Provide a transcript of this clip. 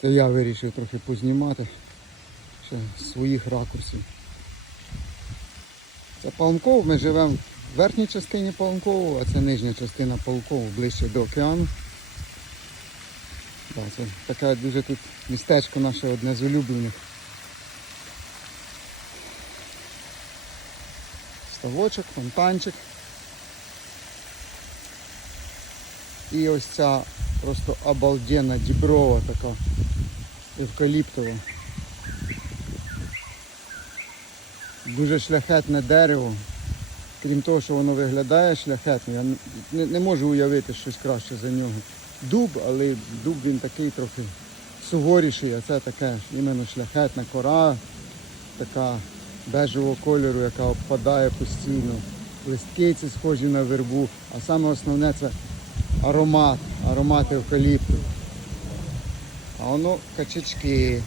Це я вирішив трохи познімати ще з своїх ракурсів. Це Паланков, ми живемо в верхній частині Паланкову, а це нижня частина Паланкову, ближче до океану. Да, це таке дуже тут містечко наше одне з улюблених. Ставочок, фонтанчик. І ось ця просто обалденна діброва така евкаліптова. Дуже шляхетне дерево. Крім того, що воно виглядає шляхетно, я не, не можу уявити щось краще за нього. Дуб, але дуб він такий трохи суворіший, а це таке іменно шляхетна кора, така бежевого кольору, яка обпадає постійно. Листки ці схожі на вербу, а саме основне це аромат, аромат евкаліпту. А воно качачки.